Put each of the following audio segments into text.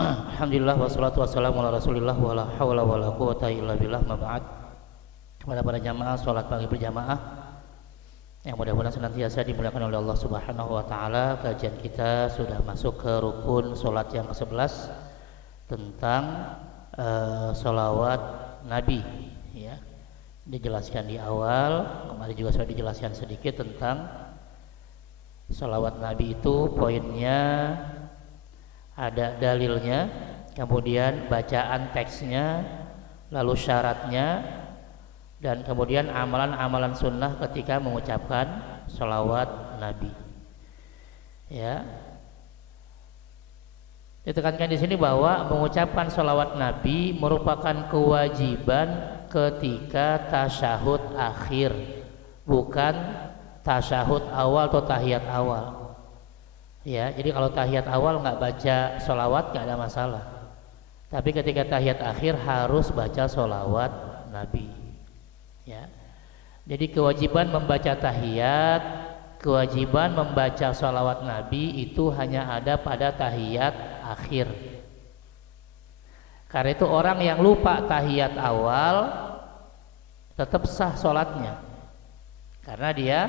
Alhamdulillah wassalatu wassalamu ala Rasulillah wa la haula wa la quwata illa billah ma ba'd. Kepada para jamaah salat pagi berjamaah yang mudah-mudahan senantiasa dimuliakan oleh Allah Subhanahu wa taala, kajian kita sudah masuk ke rukun salat yang ke-11 tentang sholawat Nabi ya. Dijelaskan di awal, kemarin juga sudah dijelaskan sedikit tentang sholawat Nabi itu poinnya, ada dalilnya, kemudian bacaan teksnya, lalu syaratnya, dan kemudian amalan-amalan sunnah ketika mengucapkan sholawat Nabi. Ya, ditekankan di sini bahwa mengucapkan sholawat Nabi merupakan kewajiban ketika tasyahud akhir, bukan tasyahud awal atau tahiyat awal. Ya, jadi kalau tahiyat awal nggak baca sholawat nggak ada masalah. Tapi ketika tahiyat akhir harus baca sholawat Nabi. Ya, jadi kewajiban membaca tahiyat, kewajiban membaca sholawat Nabi itu hanya ada pada tahiyat akhir. Karena itu orang yang lupa tahiyat awal tetap sah sholatnya, karena dia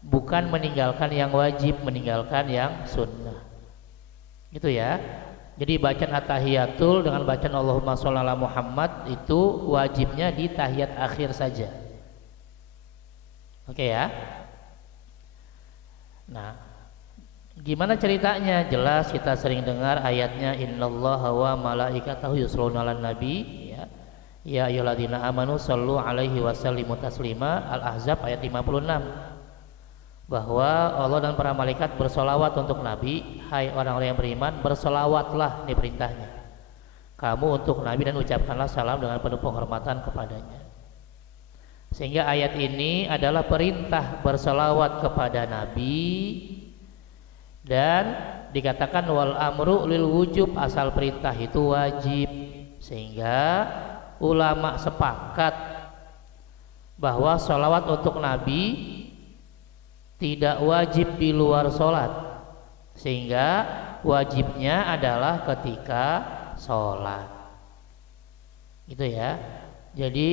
bukan meninggalkan yang wajib, meninggalkan yang sunnah. Gitu ya. Jadi bacaan at-tahiyatul dengan bacaan Allahumma sholli ala Muhammad itu wajibnya di tahiyat akhir saja. Oke ya. Nah, gimana ceritanya? Jelas kita sering dengar ayatnya, innallaha wa malaikatahu yusholluna 'alan nabi ya. Ya ayyuhalladzina amanu shollu alaihi wasallimu taslima. Al-Ahzab ayat 56. Bahwa Allah dan para malaikat bersolawat untuk Nabi. Hai orang-orang yang beriman, bersolawatlah, ini perintahnya kamu untuk Nabi, dan ucapkanlah salam dengan penuh penghormatan kepadanya. Sehingga ayat ini adalah perintah bersolawat kepada Nabi, dan dikatakan wal amru lil wujub, asal perintah itu wajib. Sehingga ulama sepakat bahwa solawat untuk Nabi tidak wajib di luar sholat, sehingga wajibnya adalah ketika sholat. Gitu ya. Jadi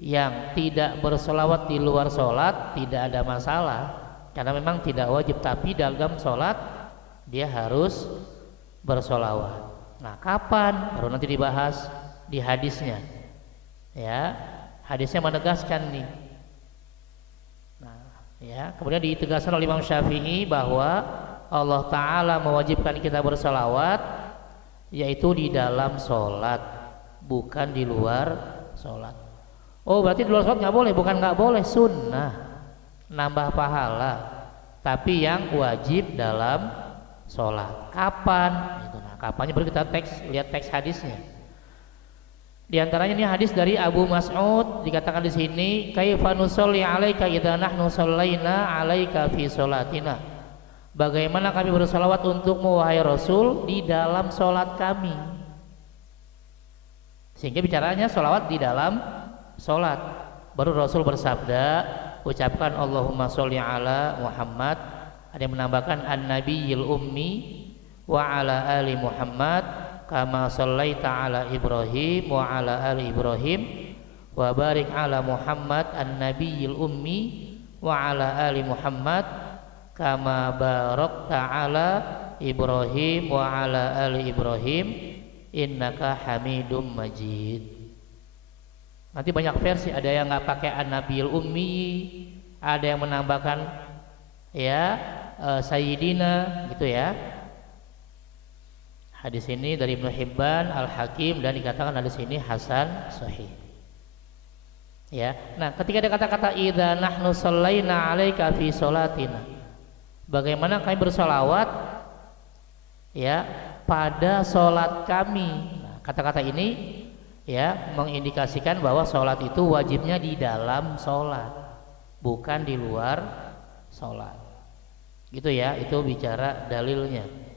yang tidak bersolawat di luar sholat tidak ada masalah, karena memang tidak wajib. Tapi dalam sholat dia harus bersolawat. Nah, kapan? Baru nanti dibahas di hadisnya. Ya, hadisnya menegaskan nih. Ya, kemudian ditegaskan oleh Imam Syafi'i bahwa Allah Ta'ala mewajibkan kita bersolawat yaitu di dalam sholat, bukan di luar sholat. Oh, berarti di luar sholat nggak boleh? Bukan nggak boleh, sunnah, nambah pahala. Tapi yang wajib dalam sholat. Kapan? Nah, kapannya baru kita lihat teks hadisnya. Di antaranya ini hadis dari Abu Mas'ud, dikatakan di sini, kaifa nusolli 'alaika idza nahnu shallaina 'alaika fi sholatina. Bagaimana kami bersolawat untukmu wahai Rasul di dalam solat kami. Sehingga bicaranya solawat di dalam solat. Baru Rasul bersabda, ucapkan Allahumma sholli ala Muhammad. Ada yang menambahkan an-nabiyil ummi wa ala ali Muhammad kama shallaita ala Ibrahim wa ala ali Ibrahim wa barik ala Muhammad an-nabiyil ummi wa ala ali Muhammad kama barakta ala Ibrahim wa ala ali Ibrahim innaka Hamidum Majid. Nanti banyak versi, ada yang nggak pakai an-nabiyil ummi, ada yang menambahkan ya sayyidina gitu ya. Hadis ini dari Ibnu Hibban, Al-Hakim, dan dikatakan hadis ini hasan sahih. Ya. Nah, ketika ada kata-kata idza nahnu shallaina 'alaika fi sholatina. Bagaimana kami bersolawat ya pada solat kami. Nah, kata-kata ini ya mengindikasikan bahwa solat itu wajibnya di dalam solat, bukan di luar solat. Gitu ya, itu bicara dalilnya.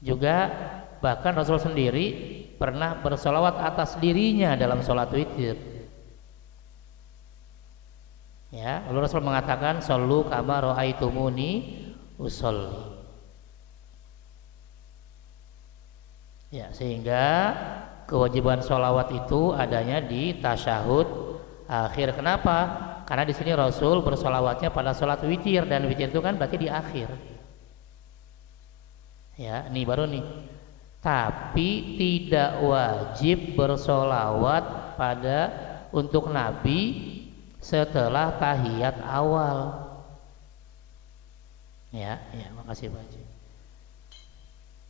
Juga bahkan Rasul sendiri pernah bersolawat atas dirinya dalam sholat witir. Ya, lalu Rasul mengatakan shollu kama ra'aitumuni usolli. Ya, sehingga kewajiban sholawat itu adanya di tasyahud akhir. Kenapa? Karena di sini Rasul bersolawatnya pada sholat witir, dan witir itu kan berarti di akhir. Ya, ini baru nih. Tapi tidak wajib bersolawat pada untuk Nabi setelah tahiyat awal. Ya, makasih Pak Haji.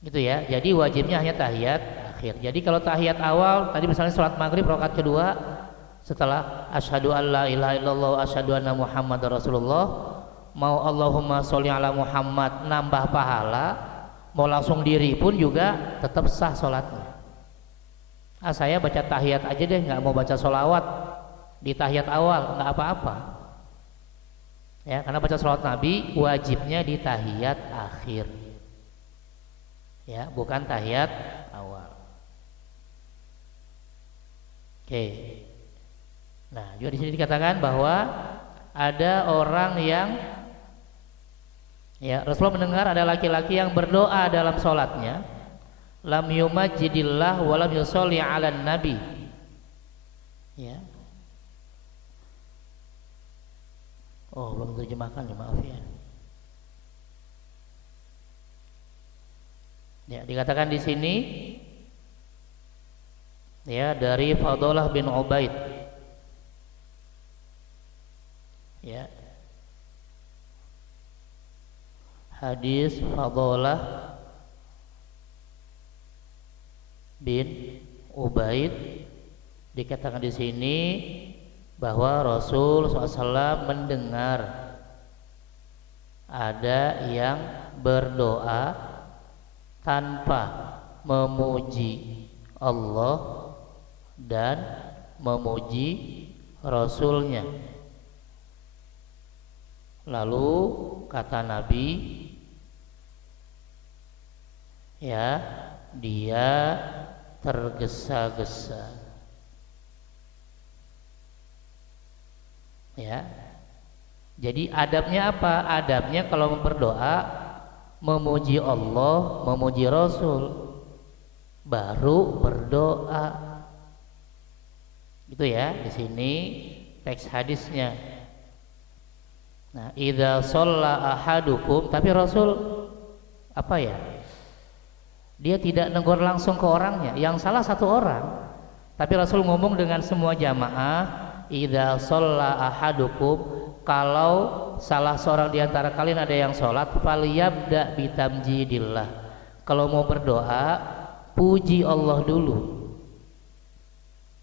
Gitu ya. Jadi wajibnya hanya tahiyat akhir. Jadi kalau tahiyat awal tadi misalnya sholat maghrib rakaat kedua, setelah asyhadu alla ilaha illallah wa asyhadu anna muhammadar rasulullah, mau Allahumma sholli ala Muhammad nambah pahala, mau langsung diri pun juga tetap sah sholatnya. Saya baca tahiyat aja deh, nggak mau baca sholawat di tahiyat awal, nggak apa-apa. Ya, karena baca sholawat Nabi wajibnya di tahiyat akhir. Ya, bukan tahiyat awal. Oke. Nah, juga di sini dikatakan bahwa ada orang yang, ya, Rasulullah mendengar ada laki-laki yang berdoa dalam sholatnya, lam yumajjidillah wa lam yusolli ala nabi. Ya. Oh, belum terjemahkan ya, maaf ya. Ya, dikatakan di sini ya dari Fadlah bin Ubaid. Ya. Hadis Fadlah bin Ubaid, dikatakan di sini bahwa Rasul SAW mendengar ada yang berdoa tanpa memuji Allah dan memuji Rasulnya. Lalu kata Nabi, ya, dia tergesa-gesa. Ya. Jadi adabnya apa? Adabnya kalau berdoa memuji Allah, memuji Rasul, baru berdoa. Gitu ya, di sini teks hadisnya. Nah, idza shalla ahadukum, tapi Rasul apa ya? Dia tidak negur langsung ke orangnya, yang salah satu orang. Tapi Rasul ngomong dengan semua jamaah, idza shalla ahadukum, kalau salah seorang di antara kalian ada yang sholat, falyabda bitamjidillah. Kalau mau berdoa, puji Allah dulu.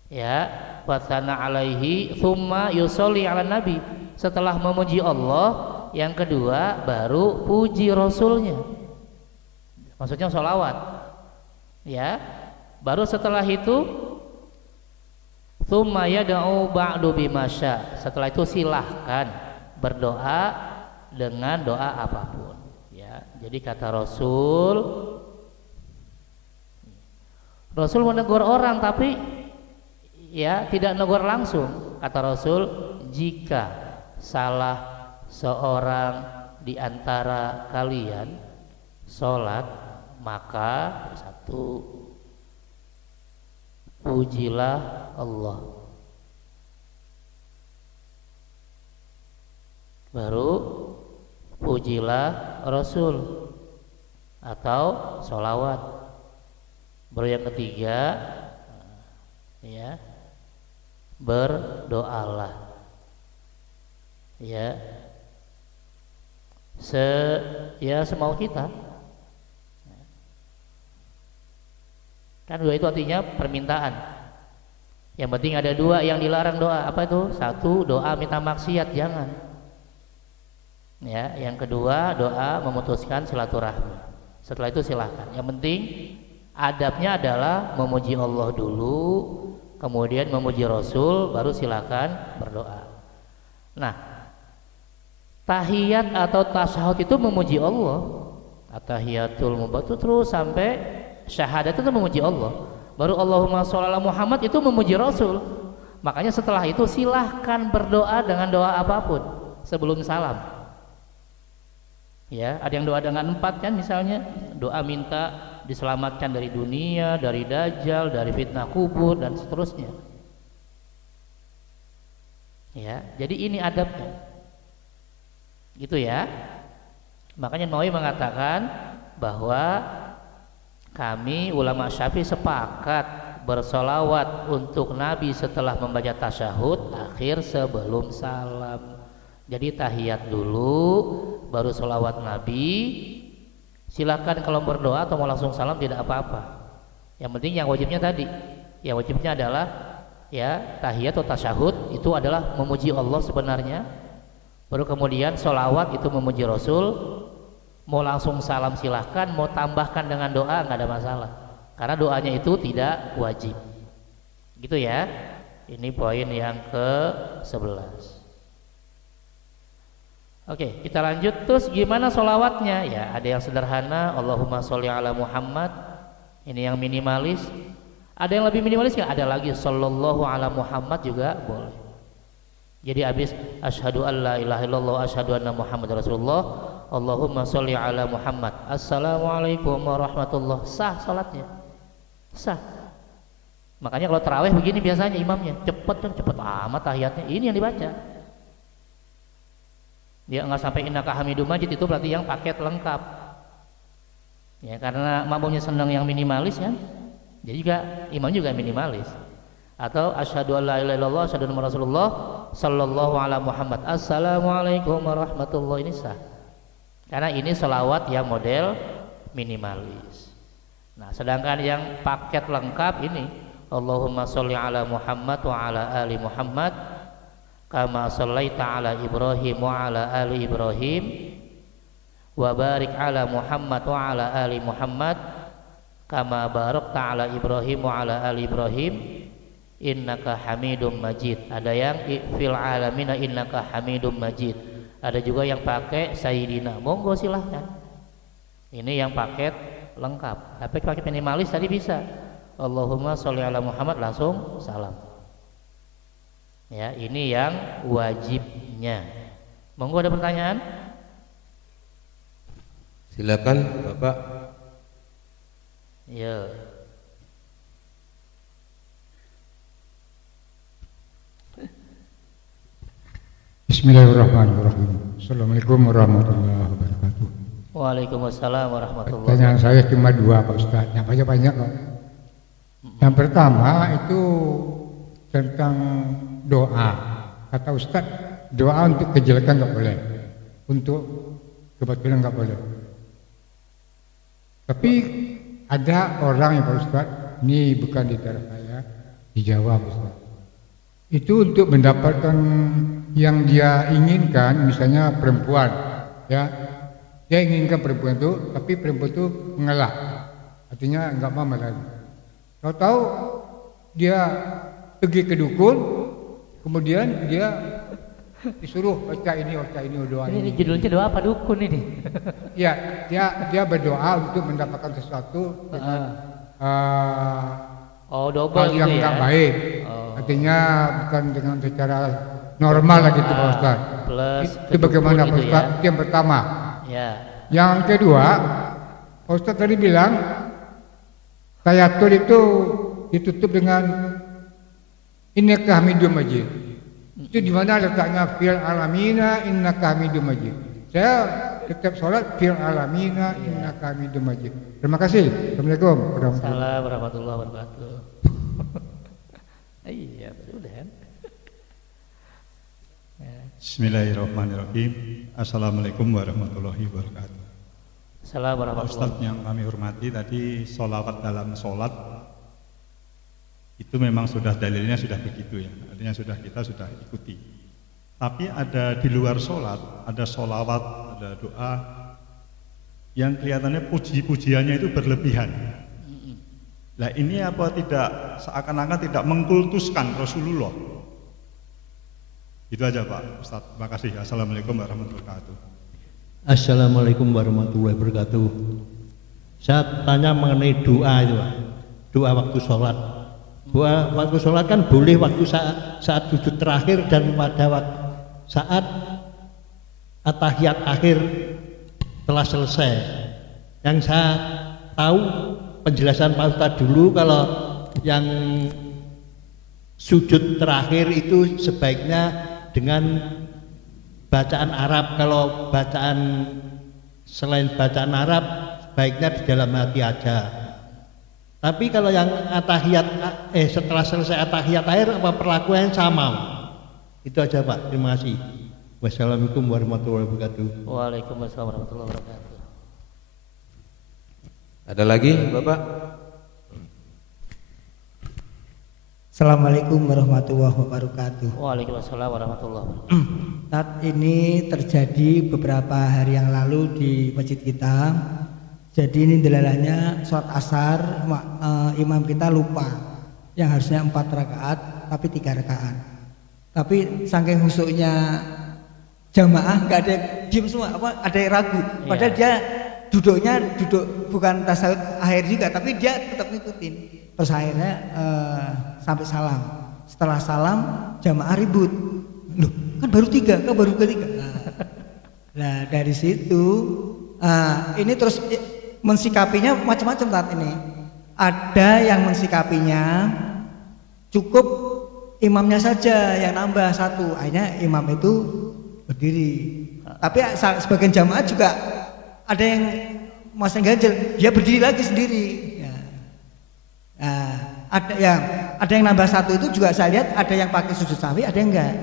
Ya, wasana alaihi thumma yusolli ala nabi. Setelah memuji Allah, yang kedua baru puji Rasulnya. Maksudnya sholawat. Ya, baru setelah itu thumma yad'u ba'du bimasya. Setelah itu silahkan berdoa dengan doa apapun. Ya, jadi kata Rasul menegur orang, tapi ya tidak negur langsung. Kata Rasul, jika salah seorang di antara kalian sholat, maka satu, pujilah Allah, baru pujilah Rasul atau sholawat, baru yang ketiga ya berdoalah, ya semau kita. Kan dua itu artinya permintaan. Yang penting ada dua yang dilarang doa. Apa itu? Satu, doa minta maksiat, jangan. Ya, yang kedua doa memutuskan silaturahmi. Setelah itu silahkan. Yang penting adabnya adalah memuji Allah dulu, kemudian memuji Rasul, baru silahkan berdoa. Nah, tahiyat atau tasyahud itu memuji Allah. At-tahiyatul mubarak terus sampai syahadat itu memuji Allah. Baru Allahumma sholli ala Muhammad itu memuji Rasul. Makanya setelah itu silahkan berdoa dengan doa apapun sebelum salam. Ya, ada yang doa dengan 4 kan, misalnya doa minta diselamatkan dari dunia, dari dajjal, dari fitnah kubur dan seterusnya. Ya, jadi ini adabnya. Gitu ya. Makanya Nawawi mengatakan bahwa kami ulama Syafi'i sepakat bersolawat untuk Nabi setelah membaca tasyahud akhir sebelum salam. Jadi tahiyat dulu baru solawat Nabi. Silakan kalau berdoa atau mau langsung salam tidak apa-apa. Yang penting yang wajibnya tadi, yang wajibnya adalah ya tahiyat atau tasyahud itu adalah memuji Allah sebenarnya. Baru kemudian solawat itu memuji Rasul. Mau langsung salam silahkan, mau tambahkan dengan doa nggak ada masalah. Karena doanya itu tidak wajib. Gitu ya. Ini poin yang ke-11. Oke, kita lanjut. Terus gimana solawatnya? Ya, ada yang sederhana, Allahumma sholli ala Muhammad. Ini yang minimalis. Ada yang lebih minimalis nggak? Ada lagi, sallallahu ala Muhammad juga boleh. Jadi habis asyhadu an la ilaha illallah, asyhadu anna Muhammad Rasulullah, Allahumma sholli ala Muhammad. Assalamualaikum warahmatullah. Sah salatnya. Sah. Makanya kalau tarawih begini biasanya imamnya cepet amat tahiyatnya. Ini yang dibaca. Dia nggak sampai innaka hamidum majid, itu berarti yang paket lengkap. Ya, karena makmumnya senang yang minimalis kan. Jadi juga imam juga minimalis. Atau asyhadu an la ilaha illallah, asyhadu anna Rasulullah sallallahu ala Muhammad. Assalamualaikum warahmatullahi, ini sah. Karena ini selawat yang model minimalis. Nah, sedangkan yang paket lengkap ini Allahumma sholli ala Muhammad wa ala ali Muhammad kama shallaita ala Ibrahim wa ala ali Ibrahim wa barik ala Muhammad wa ala ali Muhammad kama barakta ala Ibrahim wa ala ali Ibrahim innaka Hamidum Majid. Ada yang fil alamina innaka Hamidum Majid. Ada juga yang pakai Sayyidina. Monggo silahkan. Ini yang paket lengkap. Tapi paket minimalis tadi bisa Allahumma sholli ala Muhammad langsung salam. Ya, ini yang wajibnya. Monggo ada pertanyaan? Silakan Bapak. Ya. Bismillahirrahmanirrahim. Assalamualaikum warahmatullahi wabarakatuh. Waalaikumsalam warahmatullahi wabarakatuh. Pertanyaan saya cuma dua Pak Ustadz, yang banyak Pak. Yang pertama itu tentang doa. Kata Ustadz, doa untuk kejelekan nggak boleh, untuk kebatilan nggak boleh. Tapi ada orang yang Pak Ustadz, ini bukan di daerah saya, di Jawa Pak Ustadz. Itu untuk mendapatkan yang dia inginkan, misalnya perempuan, ya, dia inginkan perempuan itu, tapi perempuan itu mengelak, artinya nggak mau lagi. Tahu-tahu dia pergi ke dukun, kemudian dia disuruh baca ini doa ini. Ini judulnya doa apa dukun ini? Ya, dia berdoa untuk mendapatkan sesuatu dengan double yang gitu nggak ya? baik. Artinya bukan dengan secara normal lagi itu Pak Ustaz. Itu bagaimana Pak Ustaz? Itu yang pertama. Ya. Yang kedua, Pak Ustaz tadi bilang tayatul itu ditutup dengan innaka Hamidum Majid. Itu di mana letaknya fil alamina innaka Hamidum Majid. Saya tetap sholat fil alamina innaka Hamidum Majid. Terima kasih. Assalamualaikum warahmatullahi wabarakatuh. Iya, sudah kan? Bismillahirrahmanirrahim. Assalamualaikum warahmatullahi wabarakatuh. Assalamualaikum warahmatullahi Ustadz yang kami hormati, tadi sholawat dalam sholat itu memang sudah dalilnya sudah begitu ya, artinya kita sudah ikuti. Tapi ada di luar sholat, ada sholawat, ada doa yang kelihatannya puji-pujiannya itu berlebihan. Nah ini apa tidak seakan-akan tidak mengkultuskan Rasulullah? Itu aja Pak Ustadz, terima kasih. Assalamualaikum warahmatullahi wabarakatuh. Assalamualaikum warahmatullahi wabarakatuh. Saya tanya mengenai doa itu Pak. Doa waktu sholat. Doa waktu sholat kan boleh waktu saat sujud terakhir dan pada saat at-tahiyat akhir telah selesai. Yang saya tahu penjelasan Pak Ustadz dulu kalau yang sujud terakhir itu sebaiknya dengan bacaan Arab. Kalau bacaan selain bacaan Arab sebaiknya di dalam hati aja. Tapi kalau yang setelah selesai atahiyat akhir apa perlakuan sama? Itu aja Pak. Terima kasih. Wassalamualaikum warahmatullahi wabarakatuh. Waalaikumsalam warahmatullahi wabarakatuh. Ada lagi Bapak? Assalamualaikum warahmatullahi wabarakatuh. Waalaikumsalam warahmatullahi wabarakatuh. Saat ini terjadi beberapa hari yang lalu di masjid kita. Jadi ini dalalahnya sholat asar, imam kita lupa yang harusnya 4 rakaat tapi 3 rakaat. Tapi saking husuknya jamaah nggak ada diem semua, ada yang ragu. Padahal dia duduk bukan tasawuf akhir juga, tapi dia tetap ngikutin. Terus akhirnya sampai salam. Setelah salam jamaah ribut. Loh, kan baru 3, kan baru ketiga. Nah, dari situ ini terus mensikapinya macam-macam saat ini. Ada yang mensikapinya cukup imamnya saja yang nambah 1. Akhirnya imam itu berdiri. Tapi sebagian jamaah juga ada yang masih ganjel, dia berdiri lagi sendiri. Nah, ada yang nambah 1 itu juga saya lihat ada yang pakai sujud sahwi, ada yang enggak.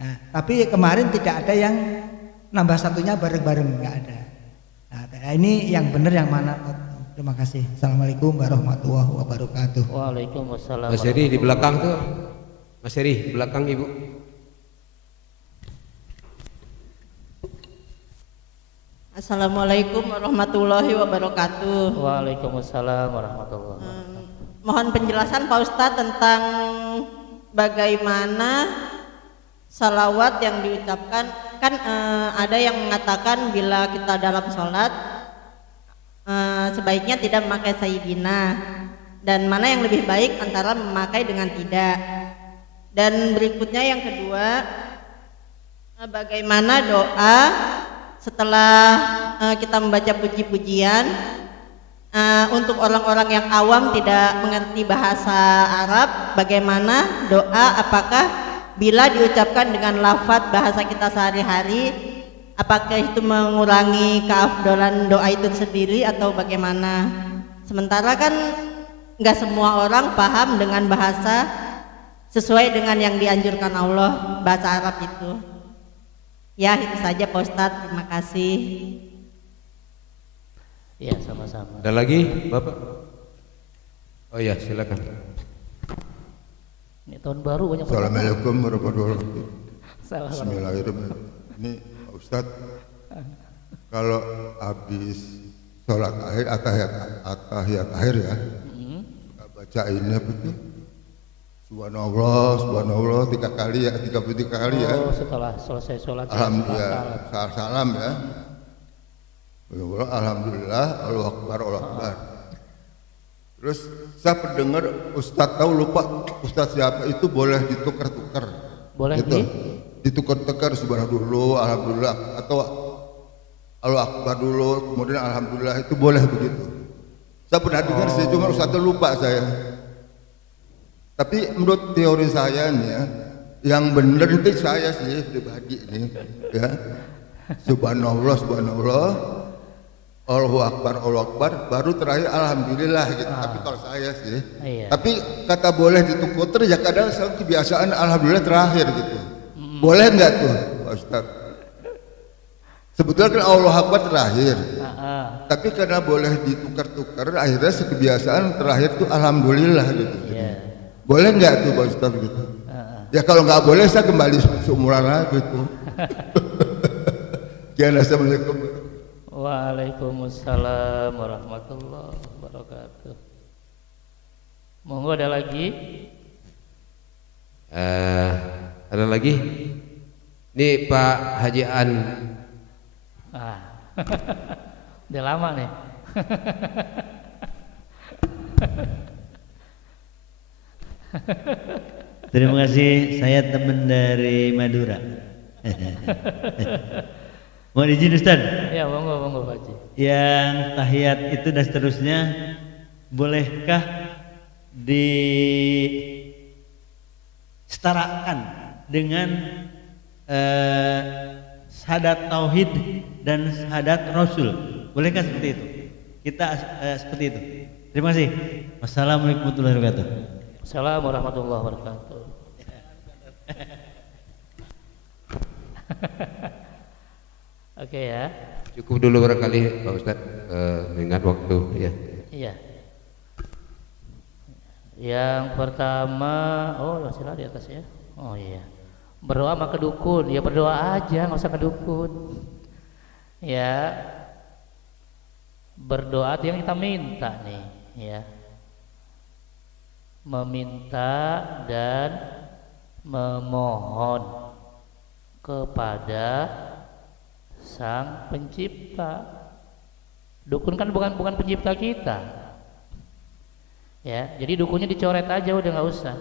Nah, tapi kemarin tidak ada yang nambah 1-nya bareng-bareng, enggak ada. Nah, ini yang benar yang mana? Terima kasih. Assalamualaikum warahmatullahi wabarakatuh. Waalaikumsalam. Mas Heri di belakang tuh. Mas Heri belakang Ibu. Assalamualaikum warahmatullahi wabarakatuh. Waalaikumsalam warahmatullahi wabarakatuh. Mohon penjelasan Pak Ustadz tentang bagaimana salawat yang diucapkan. Kan ada yang mengatakan bila kita dalam sholat sebaiknya tidak memakai sayyidina, dan mana yang lebih baik antara memakai dengan tidak. Dan berikutnya yang kedua, bagaimana doa setelah kita membaca puji-pujian untuk orang-orang yang awam tidak mengerti bahasa Arab, bagaimana doa, apakah bila diucapkan dengan lafaz bahasa kita sehari-hari, apakah itu mengurangi keafdolan doa itu sendiri atau bagaimana? Sementara kan nggak semua orang paham dengan bahasa sesuai dengan yang dianjurkan Allah, bahasa Arab itu. Ya, itu saja Pak Ustadz, terima kasih. Ya, sama-sama. Ada lagi Bapak? Oh ya, silakan. Ini tahun baru banyak. Assalamualaikum warahmatullahi wabarakatuh. Salam. Bismillahirrahmanirrahim. Ini Pak Ustadz, kalau habis sholat akhir atahiyat akhir ya, baca ini apa itu? Subhanallah 3 kali ya, 33 kali ya. Oh, setelah selesai sholat. Alhamdulillah, salam ya. Alhamdulillah, Allahu Akbar, Allahu Akbar. Terus saya pendengar Ustadz tahu lupa Ustadz siapa itu boleh ditukar-tukar. Boleh gitu. Ditukar-tukar subhanallah dulu, alhamdulillah, atau Allahu Akbar dulu, kemudian alhamdulillah, itu boleh begitu. Saya pernah dengar sih, cuma Ustadz lupa saya. Tapi menurut teori saya nih ya, yang benar itu saya sih pribadi ini ya. Subhanallah, Allahu Akbar, baru terakhir alhamdulillah gitu. Tapi kalau saya sih, tapi kata boleh ditukar ya kadang kebiasaan alhamdulillah terakhir gitu. Boleh nggak tuh Pak Ustadz? Sebetulnya kan Allahu Akbar terakhir. Tapi karena boleh ditukar-tukar, akhirnya kebiasaan terakhir tuh alhamdulillah gitu. Boleh nggak tuh Pak Ustadz gitu? Ya kalau nggak boleh saya kembali seumuran lagi tuh. Assalamualaikum. Waalaikumsalam warahmatullahi wabarakatuh. Monggo ada lagi? Ada lagi? Ini Pak Haji An. Udah lama nih. Terima kasih, saya teman dari Madura. Mohon izin Ustaz. Ya, monggo Pak Haji. Yang tahiyat itu dan seterusnya bolehkah disetarakan dengan syahadat tauhid dan syahadat rasul? Bolehkah seperti itu? Kita seperti itu. Terima kasih. Wassalamualaikum warahmatullahi wabarakatuh. Assalamualaikum warahmatullahi wabarakatuh. Oke ya. Cukup dulu barangkali Pak Ustaz, ingat waktu ya. Iya. Yang pertama, masih di atas ya. Oh iya. Berdoa sama ke dukun, ya berdoa aja, nggak usah ke dukun. Ya. Berdoa itu yang kita minta nih, ya. Meminta dan memohon kepada Sang Pencipta. Dukun kan bukan pencipta kita. Ya, jadi dukunnya dicoret aja udah nggak usah.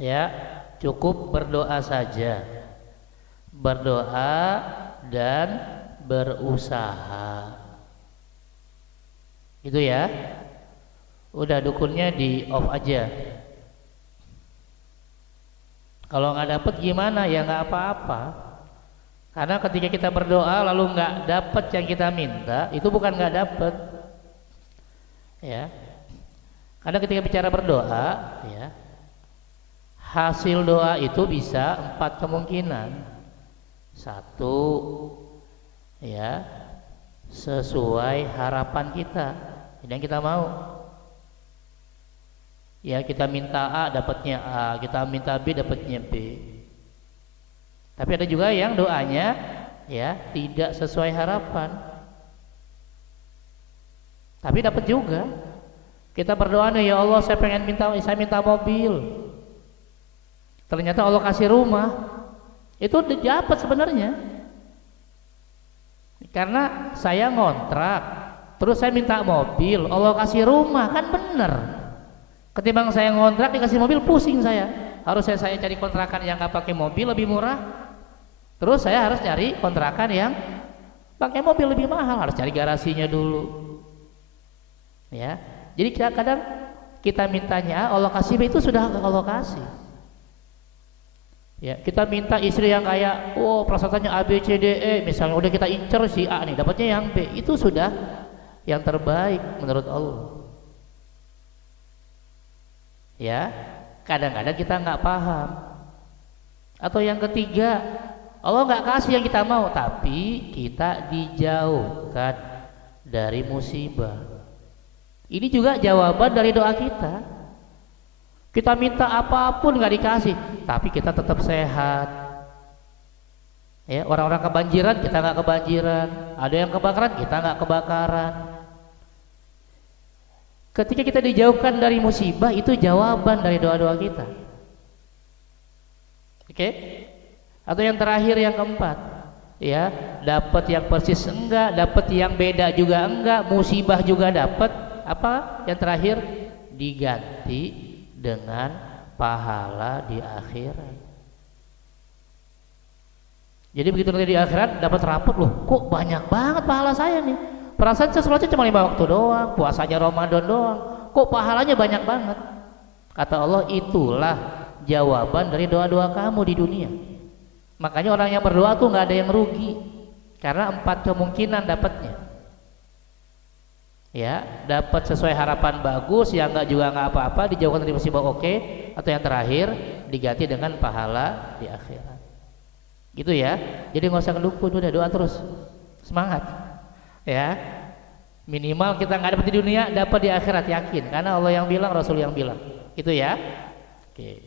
Ya, cukup berdoa saja. Berdoa dan berusaha. Gitu ya. Udah dukunnya di off aja. Kalau nggak dapet gimana ya nggak apa-apa. Karena ketika kita berdoa lalu nggak dapet yang kita minta, itu bukan nggak dapet. Ya. Karena ketika bicara berdoa, ya, hasil doa itu bisa 4 kemungkinan. 1, ya, sesuai harapan kita, yang kita mau. Ya, kita minta A dapatnya A, kita minta B dapatnya B. Tapi ada juga yang doanya ya tidak sesuai harapan, tapi dapat juga. Kita berdoa nih, ya Allah saya minta mobil. Ternyata Allah kasih rumah. Itu dapat sebenarnya. Karena saya ngontrak, terus saya minta mobil, Allah kasih rumah, kan bener. Ketimbang saya ngontrak dikasih mobil, pusing saya. Harusnya saya cari kontrakan yang nggak pakai mobil lebih murah. Terus saya harus cari kontrakan yang pakai mobil lebih mahal, harus cari garasinya dulu. Ya. Jadi kadang kita mintanya Allah kasih B, itu sudah Allah kasih. Ya, kita minta istri yang kayak perasaannya A B C D E, misalnya udah kita incer si A nih, dapatnya yang B, itu sudah yang terbaik menurut Allah. Ya, kadang-kadang kita nggak paham. Atau yang ketiga, Allah nggak kasih yang kita mau, tapi kita dijauhkan dari musibah. Ini juga jawaban dari doa kita. Kita minta apapun nggak dikasih, tapi kita tetap sehat. Ya, orang-orang kebanjiran kita nggak kebanjiran, ada yang kebakaran kita nggak kebakaran. Ketika kita dijauhkan dari musibah, itu jawaban dari doa-doa kita. Oke? Atau yang terakhir, yang keempat, ya, dapat yang persis enggak, dapat yang beda juga enggak, musibah juga dapat. Apa yang terakhir? Diganti dengan pahala di akhirat. Jadi begitu nanti di akhirat dapat rapot, loh kok banyak banget pahala saya nih, perasaan saya sholatnya cuma 5 waktu doang, puasanya Ramadan doang, kok pahalanya banyak banget. Kata Allah, itulah jawaban dari doa-doa kamu di dunia. Makanya orang yang berdoa tuh nggak ada yang rugi, karena 4 kemungkinan dapatnya. Ya, dapat sesuai harapan bagus, yang enggak juga enggak apa-apa, dijauhkan dari musibah, oke. Atau yang terakhir diganti dengan pahala di akhirat. Gitu ya. Jadi nggak usah kedukun, udah doa terus. Semangat. Ya. Minimal kita nggak dapat di dunia, dapat di akhirat, yakin. Karena Allah yang bilang, Rasul yang bilang. Gitu ya. Oke.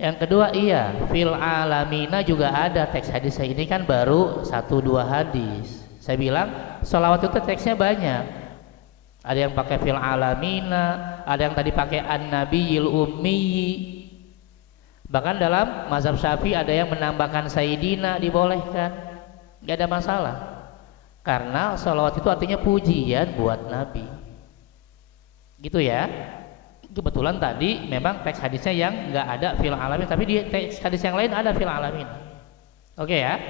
Yang kedua, iya, fil alamina juga ada teks hadis. Saya ini kan baru 1-2 hadis. Saya bilang sholawat itu teksnya banyak. Ada yang pakai fil alamina, ada yang tadi pakai an-nabiyil ummi. Bahkan dalam mazhab Syafi'i ada yang menambahkan sayyidina, dibolehkan, nggak ada masalah. Karena sholawat itu artinya pujian buat Nabi. Gitu ya. Kebetulan tadi memang teks hadisnya yang nggak ada fil alamin, tapi di teks hadis yang lain ada fil alamin. Oke ya.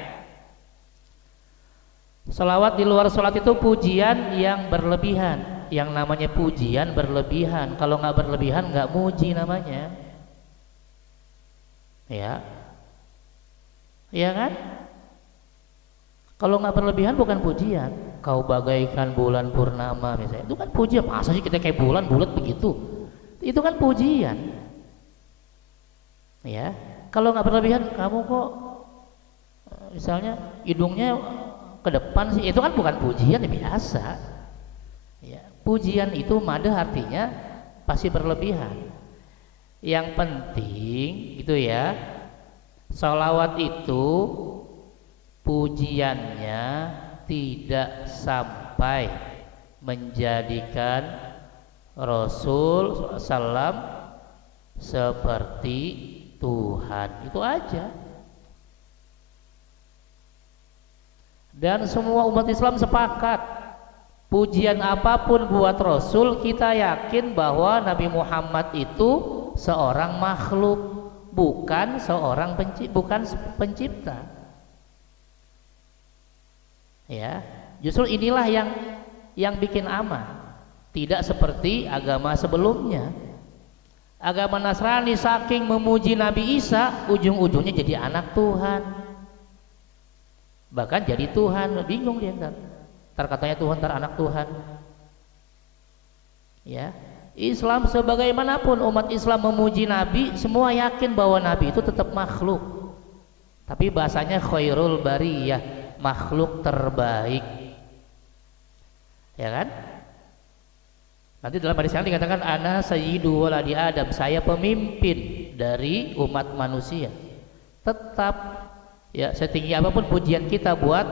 Salawat di luar sholat itu pujian yang berlebihan. Yang namanya pujian berlebihan. Kalau nggak berlebihan nggak muji namanya. Ya, ya kan? Kalau nggak berlebihan bukan pujian. Kau bagaikan bulan purnama misalnya, itu kan pujian. Masa sih kita kayak bulan bulat begitu? Itu kan pujian. Ya, kalau nggak berlebihan, kamu kok misalnya hidungnya ke depan sih, itu kan bukan pujian, biasa. Ya, pujian itu madah artinya pasti berlebihan. Yang penting gitu ya, sholawat itu pujiannya tidak sampai menjadikan Rasul SAW seperti Tuhan, itu aja. Dan semua umat Islam sepakat, pujian apapun buat Rasul, kita yakin bahwa Nabi Muhammad itu seorang makhluk, bukan seorang pencipta. Ya, justru inilah yang bikin aman. Tidak seperti agama sebelumnya. Agama Nasrani saking memuji Nabi Isa, ujung-ujungnya jadi anak Tuhan. Bahkan jadi Tuhan, bingung dia ntar katanya Tuhan, ntar anak Tuhan. Ya, Islam sebagaimanapun umat Islam memuji Nabi, semua yakin bahwa Nabi itu tetap makhluk. Tapi bahasanya khairul bariyah, makhluk terbaik. Ya kan? Nanti dalam hadis yang dikatakan ana sayyidu waladi Adam, saya pemimpin dari umat manusia. Tetap ya, setinggi apapun pujian kita buat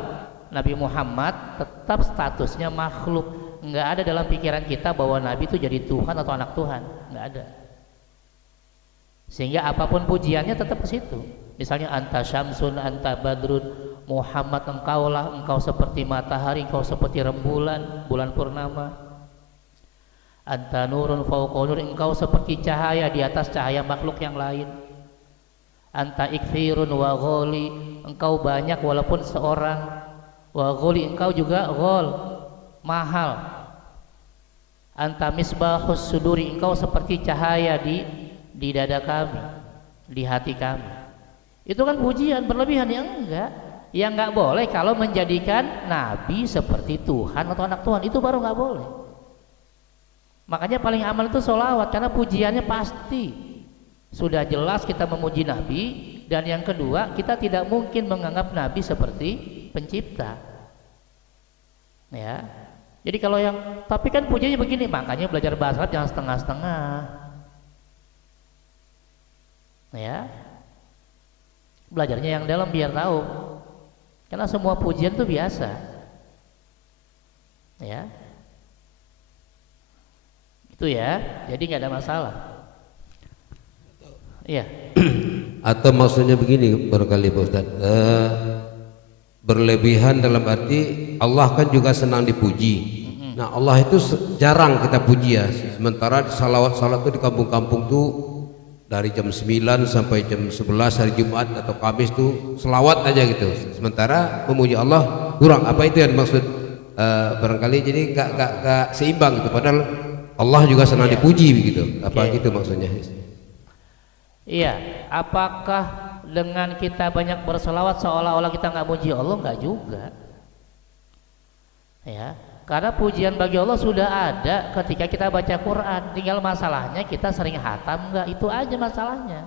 Nabi Muhammad, tetap statusnya makhluk. Enggak ada dalam pikiran kita bahwa Nabi itu jadi Tuhan atau anak Tuhan, enggak ada. Sehingga apapun pujiannya tetap ke situ. Misalnya anta syamsun, anta badrun, Muhammad engkau seperti matahari, engkau seperti rembulan, bulan purnama. Anta nurun fauqa nur, engkau seperti cahaya di atas cahaya makhluk yang lain. Anta ikthirun wa ghali, engkau banyak walaupun seorang. Wa ghali, engkau juga ghal, mahal. Anta misbahus suduri, engkau seperti cahaya di dada kami, di hati kami. Itu kan pujian berlebihan, ya enggak. Yang enggak boleh kalau menjadikan Nabi seperti Tuhan atau anak Tuhan, itu baru enggak boleh. Makanya paling aman itu sholawat, karena pujiannya pasti sudah jelas kita memuji Nabi. Dan yang kedua, kita tidak mungkin menganggap Nabi seperti pencipta. Ya, jadi kalau yang tapi kan pujiannya begini, makanya belajar bahasa Arab jangan setengah-setengah. Ya, belajarnya yang dalam biar tahu, karena semua pujian itu biasa. Ya, itu ya, jadi nggak ada masalah. Iya. Atau maksudnya begini barangkali Pak Ustaz, berlebihan dalam arti Allah kan juga senang dipuji. Nah Allah itu jarang kita puji ya. Sementara di salawat-salawat itu di kampung-kampung tuh dari jam 9 sampai jam 11 hari Jumat atau Kamis tuh selawat aja gitu. Sementara memuji Allah kurang. Apa itu yang dimaksud? Barangkali jadi gak seimbang gitu. Padahal Allah juga senang dipuji begitu. Apa gitu maksudnya? Iya, apakah dengan kita banyak berselawat seolah-olah kita nggak muji Allah? Nggak juga. Ya, karena pujian bagi Allah sudah ada ketika kita baca Quran. Tinggal masalahnya kita sering hatam nggak, itu aja masalahnya.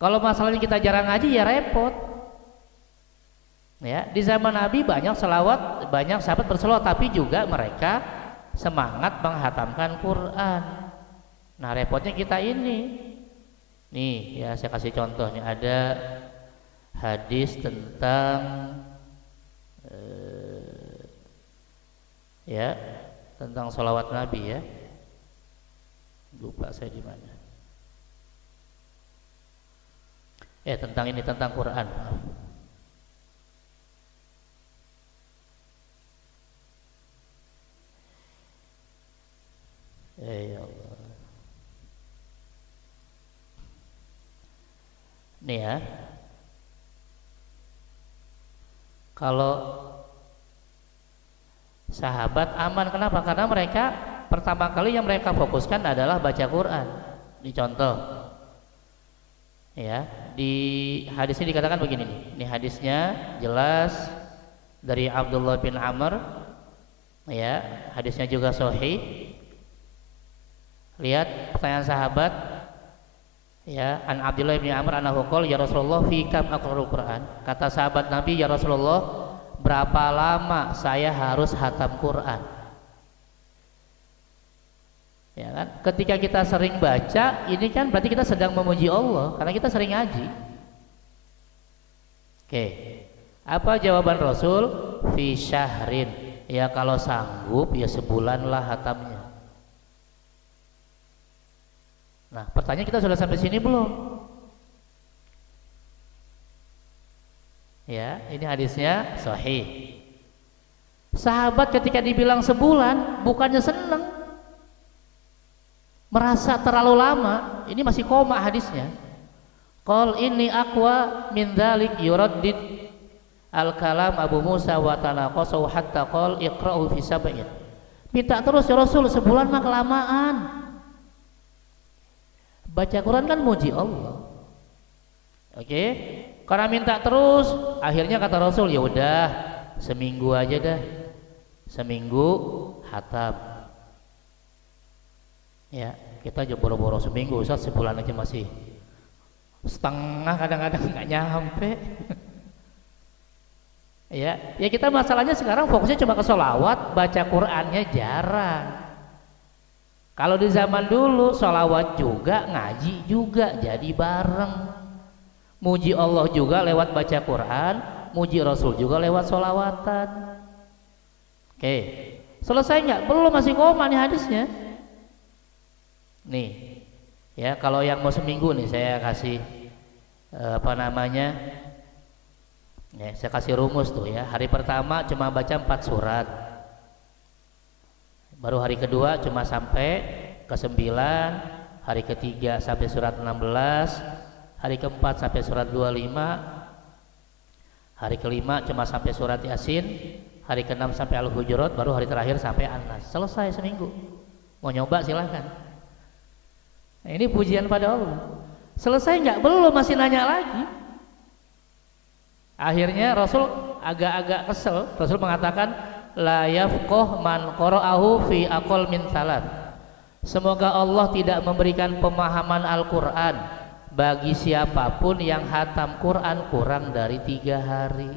Kalau masalahnya kita jarang ngaji ya repot. Ya, di zaman Nabi banyak selawat, banyak sahabat berselawat, tapi juga mereka semangat menghatamkan Quran. Nah repotnya kita ini. Nih ya, saya kasih contohnya, ada hadis tentang ya tentang sholawat Nabi ya, lupa saya di mana. Tentang ini, tentang Quran. Ya Allah. Nih ya, Kalau sahabat aman, kenapa? Karena mereka pertama kali yang mereka fokuskan adalah baca Quran. Dicontoh, ya, di hadis ini dikatakan begini nih. Ini hadisnya jelas dari Abdullah bin Amr, ya, hadisnya juga sahih. Lihat pertanyaan sahabat, ya, an Abdullah bin Amr annahu qala ya Rasulullah fi kam aqra'ul Quran. Kata sahabat Nabi, ya Rasulullah, berapa lama saya harus hatam Quran? Ya kan? Ketika kita sering baca, ini kan berarti kita sedang memuji Allah karena kita sering ngaji. Oke. Apa jawaban Rasul? Fi syahrin. Ya kalau sanggup ya sebulan lah hatamnya. Nah, pertanyaan kita sudah sampai sini belum? Ya, ini hadisnya sahih. Sahabat ketika dibilang sebulan bukannya seneng, merasa terlalu lama. Ini masih koma hadisnya. Qal inni aqwa min dzalik yuraddid al-kalam Abu Musa wa tanaqasu hatta qal iqra'u fi sab'in. Minta terus ya Rasul, sebulan mah kelamaan. Baca Quran kan muji Allah. Oke? Karena minta terus, akhirnya kata Rasul, ya udah seminggu aja dah. Seminggu hatam. Ya, kita aja boro-boro seminggu, Ustaz, sebulan aja masih setengah, kadang-kadang nggak nyampe. Ya kita masalahnya sekarang fokusnya cuma ke sholawat, baca Qurannya jarang. Kalau di zaman dulu sholawat juga, ngaji juga, jadi bareng. Muji Allah juga lewat baca Quran, muji Rasul juga lewat sholawatan. Oke, selesai nggak? Belum, masih koma nih hadisnya. Nih, ya kalau yang mau seminggu nih saya kasih ya, saya kasih rumus tuh ya. Hari pertama cuma baca 4 surat. Baru hari kedua cuma sampai ke 9, hari ketiga sampai surat 16, hari keempat sampai surat 25, hari kelima cuma sampai surat Yasin, hari keenam sampai Al-Hujurat, baru hari terakhir sampai An-Nas. Selesai seminggu. Mau nyoba silahkan. Nah, ini pujian pada Allah. Selesai nggak? Belum, masih nanya lagi. Akhirnya Rasul agak-agak kesel. Rasul mengatakan, la yafqah man qara'ahu fi aqall min salat. Semoga Allah tidak memberikan pemahaman Al-Quran bagi siapapun yang hatam Quran kurang dari 3 hari.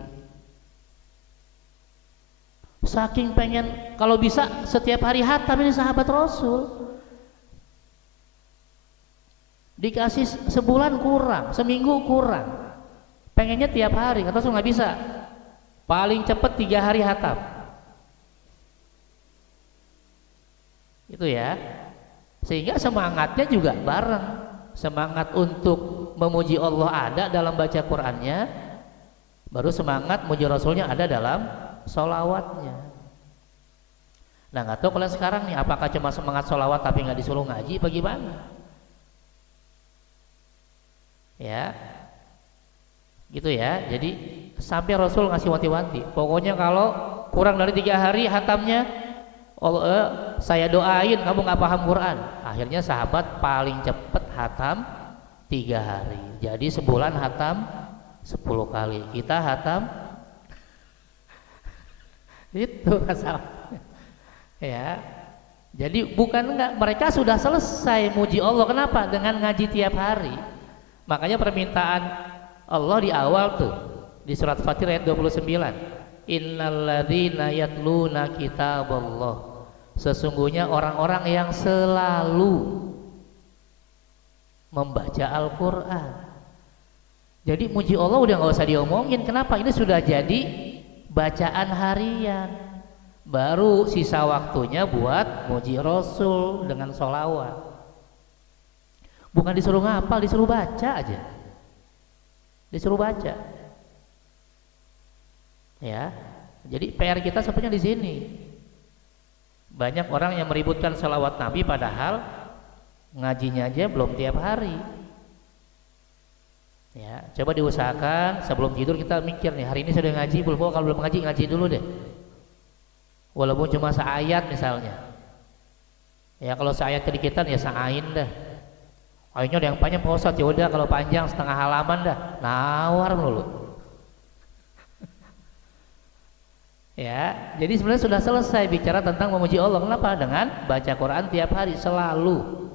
Saking pengen kalau bisa setiap hari hatam ini sahabat Rasul. Dikasih sebulan kurang, seminggu kurang, pengennya tiap hari. Kata Rasul nggak bisa, paling cepat 3 hari hatam. Itu ya, sehingga semangatnya juga bareng. Semangat untuk memuji Allah ada dalam baca Qurannya, baru semangat muji Rasulnya ada dalam sholawatnya. Nah nggak tahu kalian sekarang nih, apakah cuma semangat sholawat tapi nggak disuruh ngaji, bagaimana? Ya, gitu ya. Jadi sampai Rasul ngasih wanti-wanti, pokoknya kalau kurang dari 3 hari hatamnya, saya doain kamu nggak paham Quran. Akhirnya sahabat paling cepat hatam 3 hari. Jadi sebulan hatam 10 kali. Kita hatam itu masalahnya. Ya. Jadi bukan enggak, mereka sudah selesai muji Allah. Kenapa? Dengan ngaji tiap hari. Makanya permintaan Allah di awal tuh di surat Fatir ayat 29. Innalladzina yatluna kitaballah. Sesungguhnya orang-orang yang selalu membaca Al-Quran. Jadi muji Allah udah nggak usah diomongin. Kenapa? Ini sudah jadi bacaan harian. Baru sisa waktunya buat muji Rasul dengan sholawat. Bukan disuruh ngapal, disuruh baca aja. Disuruh baca. Ya. Jadi PR kita sebenarnya di sini. Banyak orang yang meributkan salawat Nabi padahal ngajinya aja belum tiap hari. Ya, coba diusahakan sebelum tidur kita mikir nih, hari ini sudah ngaji belum? Oh, kalau belum ngaji dulu deh. Walaupun cuma seayat misalnya. Ya kalau seayat kedikitan ya seain dah. Ayatnya ada yang panjang Pak Ustadz, ya udah kalau panjang setengah halaman dah. Nawar melulu. Ya, jadi sebenarnya sudah selesai bicara tentang memuji Allah. Kenapa? Dengan baca Quran tiap hari selalu.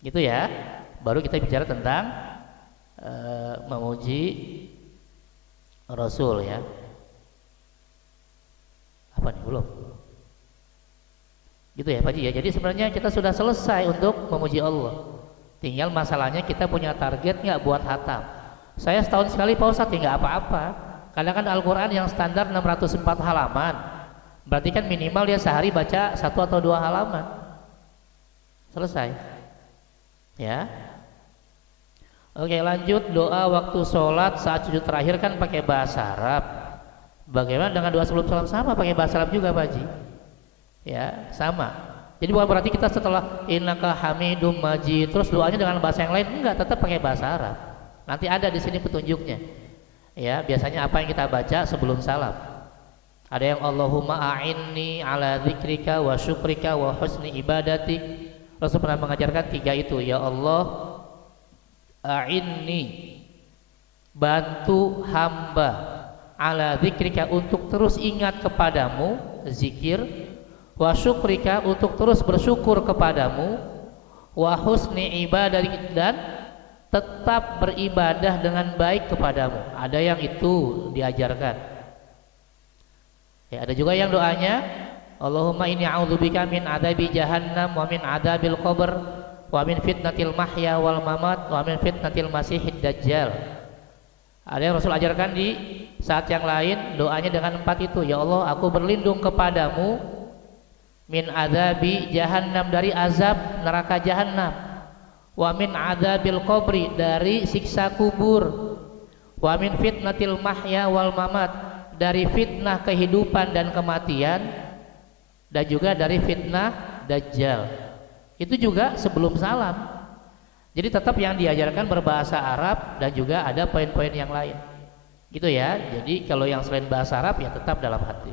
Gitu ya. Baru kita bicara tentang memuji Rasul ya. Apa nih belum? Gitu ya Pak Ji ya. Jadi sebenarnya kita sudah selesai untuk memuji Allah. Tinggal masalahnya kita punya target nggak buat hatam. Saya setahun sekali Pak Ustadz ya nggak apa-apa. Kadang kan Al-Quran yang standar 604 halaman. Berarti kan minimal dia sehari baca 1 atau 2 halaman. Selesai. Ya. Oke, lanjut doa waktu sholat saat sujud terakhir kan pakai bahasa Arab. Bagaimana dengan doa sebelum salam? Sama pakai bahasa Arab juga Pak Haji. Ya, sama. Jadi bukan berarti kita setelah innaka hamidum majid terus doanya dengan bahasa yang lain, enggak, tetap pakai bahasa Arab. Nanti ada di sini petunjuknya. Ya, biasanya apa yang kita baca sebelum salam? Ada yang Allahumma a'inni ala dzikrika wa syukrika wa husni ibadati. Rasul pernah mengajarkan 3 itu. Ya Allah, a'inni, bantu hamba, ala dzikrika, untuk terus ingat kepadamu, zikir, wa syukrika, untuk terus bersyukur kepadamu, wa husni ibadah, dan tetap beribadah dengan baik kepadamu. Ada yang itu diajarkan. Ya, ada juga yang doanya Allahumma inni a'udzubika min adzabi jahannam wa min adzabil qabr wa min fitnatil mahya wal mamat wa min fitnatil masihid dajjal. Ada yang Rasul ajarkan di saat yang lain doanya dengan 4 itu. Ya Allah, aku berlindung kepadamu min adzabi jahannam, dari azab neraka jahannam, wa min adzabil qabri, dari siksa kubur, wa min fitnatil mahya wal mamat, dari fitnah kehidupan dan kematian, dan juga dari fitnah dajjal. Itu juga sebelum salam. Jadi tetap yang diajarkan berbahasa Arab dan juga ada poin-poin yang lain. Gitu ya. Jadi kalau yang selain bahasa Arab ya tetap dalam hati.